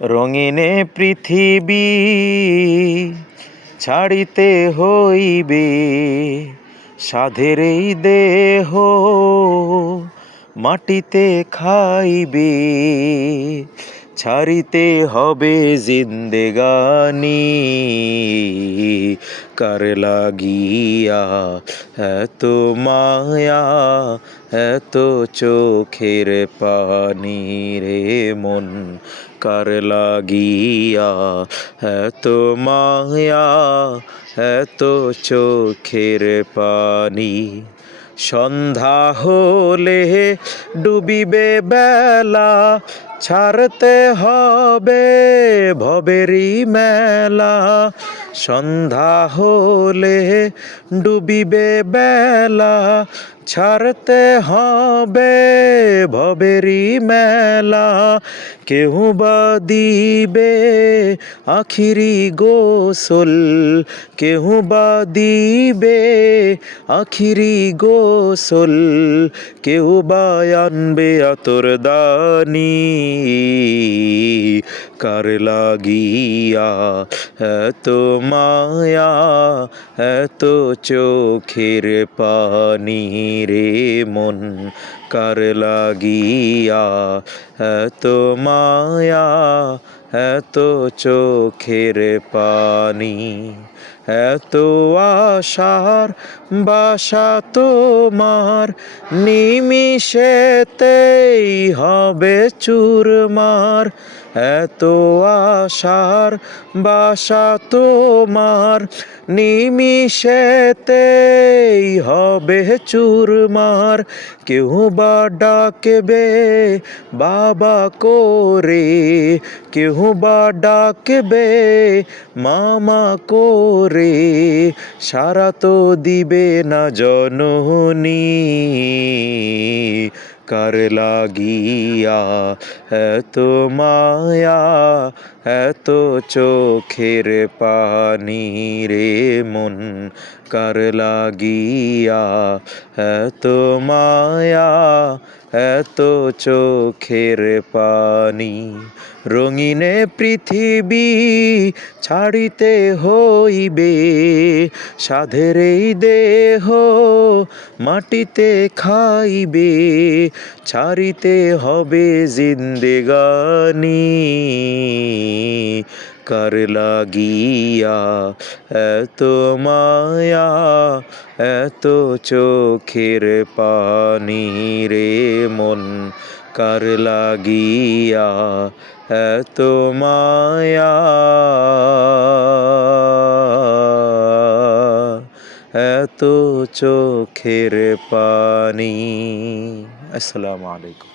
রঙিনে পৃথিবী ছাড়িতে হইবে, সাধের এই দেহ মাটিতে খাইবে। ছাড়িতে হবে জিন্দেগানি, কার লাগিয়া এত মায়া, এত চোখের পানি রে মন, কার লাগিয়া এত মায়া, এত চোখের পানি। সন্ধ্যা হলে ডুবিবে বেলা, ছাড়তে হবে ভবেরই মেলা। সন্ধ্যা হলে ডুবিবে বেলা, ছাড়তে হবে ভবেরই মেলা। কেউ বা দিবে আখিরি গোসল, কেউ বা দিবে আখিরি গোসল, কেউ বা আনবে আতর দানি, কার লাগিয়া এত মায়া, এত চোখের পানি রে মন, কার লাগিয়া এত মায়া, এত চোখের পানি। এত আশার বাসা তোমার, নিমিষেতেই হবে চুরমার। এত আশার বাসা তোমার, নিমিষেতেই হবে চুরমার। কেউ বা ডাকবে বাবা করে, কেউ বা ডাকবে মামা করে, সারা তো দিবে না জননী, কার লাগিয়া এত মায়া, এত চোখের পানি রে মন, কার লাগিয়া এত মায়া, এত চোখের পানি। রঙিনে পৃথিবী ছাড়িতে হইবে, সাধের এই দেহ মাটিতে খাইবে। ছাড়িতে হবে জিন্দেগানি, কার লাগিয়া এত মায়া, এত চোখের পানি রে মন, কার লাগিয়া এত মায়া, এত চোখের পানি। আসসালামু আলাইকুম।